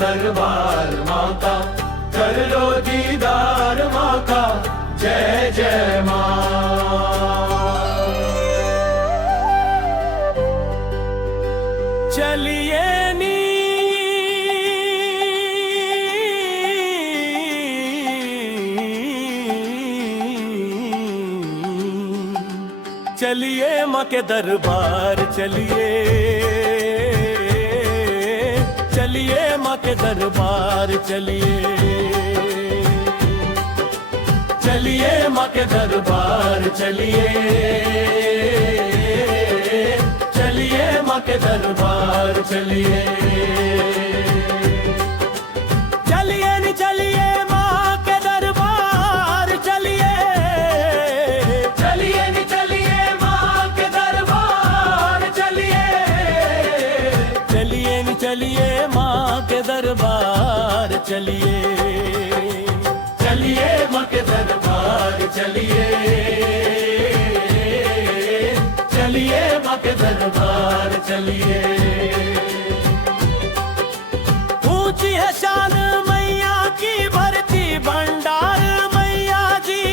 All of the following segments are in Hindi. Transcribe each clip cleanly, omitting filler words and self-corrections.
दरबार माँ का, कर लो दीदार माँ का, जय जय माँ। चलिए नी चलिए माँ के दरबार, चलिए चलिए माँ के दरबार, चलिए चलिए माँ के दरबार, चलिए चलिए माँ के दरबार, चलिए चलिए नी चलिए माँ के दरबार, चलिए चलिए नी चलिए माँ के दरबार, चलिए चलिए नी चलिए माँ के दरबार, चलिए चलिए माँ के दरबार, चलिए चलिए माँ के दरबार, चलिए। ऊंची है शान मैया की, भरती भंडार मैया जी,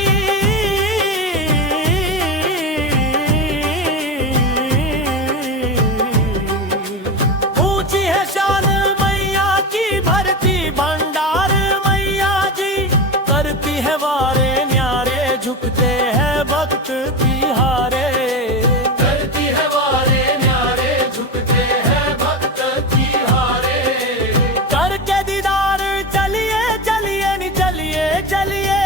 ऊंची है शान मैया की, भरती भंडार मैया जी, करती है वारे न्यारे, झुकते हैं भक्त तिहारे, करती है वारे न्यारे, झुकते हैं भक्त तिहारे, करके दीदार चलिए चलिए नी चलिए चलिए,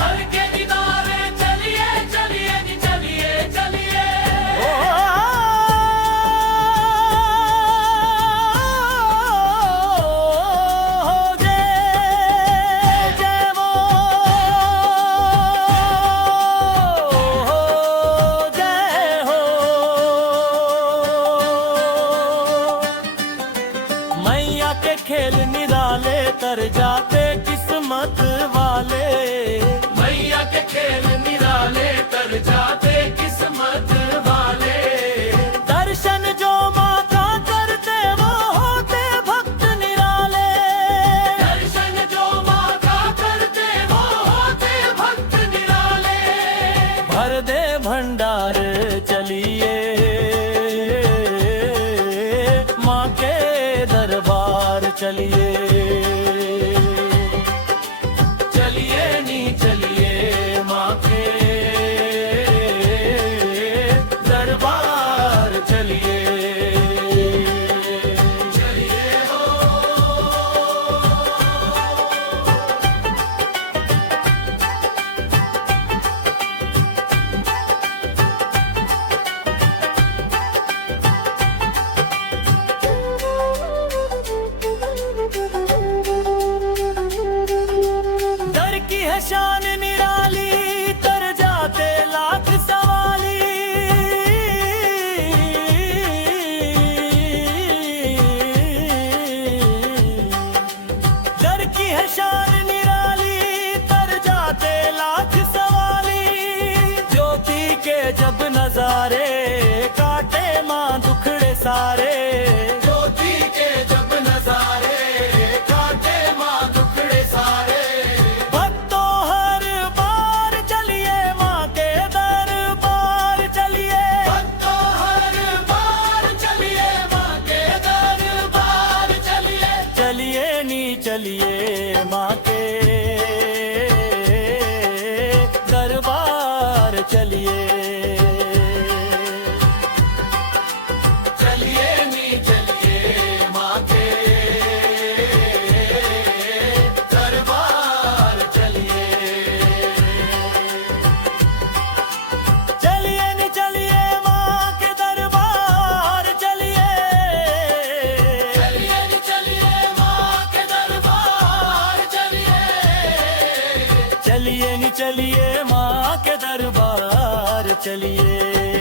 करके दीदार चलिए चलिए नी चलिए चलिए, के खेल निराले, तर जाते किस्मत वाले, मैया के खेल निराले, तर जाते किस्मत वाले, दर्शन जो माता करते वो होते भक्त निराले, दर्शन जो माता करते वो होते भक्त निराले, भर दे भंडार चलिए माँ के दरबार, चलिए चलिए नी चलिए माँ के दरबार, चलिए चलिए हो। शान निराली, तर जाते लाख सवाली, दर की है शान निराली, तर जाते लाख सवाली, ज्योति के जब नजारे, काटे माँ दुखड़े सारे, ज्योति के जब नजारे, काटे माँ दुखड़े सारे, चलिए माँ के दरबार, चलिए चलिए नी चलिए माँ के दरबार, चलिए चलिए नी चलिए माँ के दरबार, चलिए चलिए नी चलिए चलिए नी चलिए माँ के दरबार, चलिए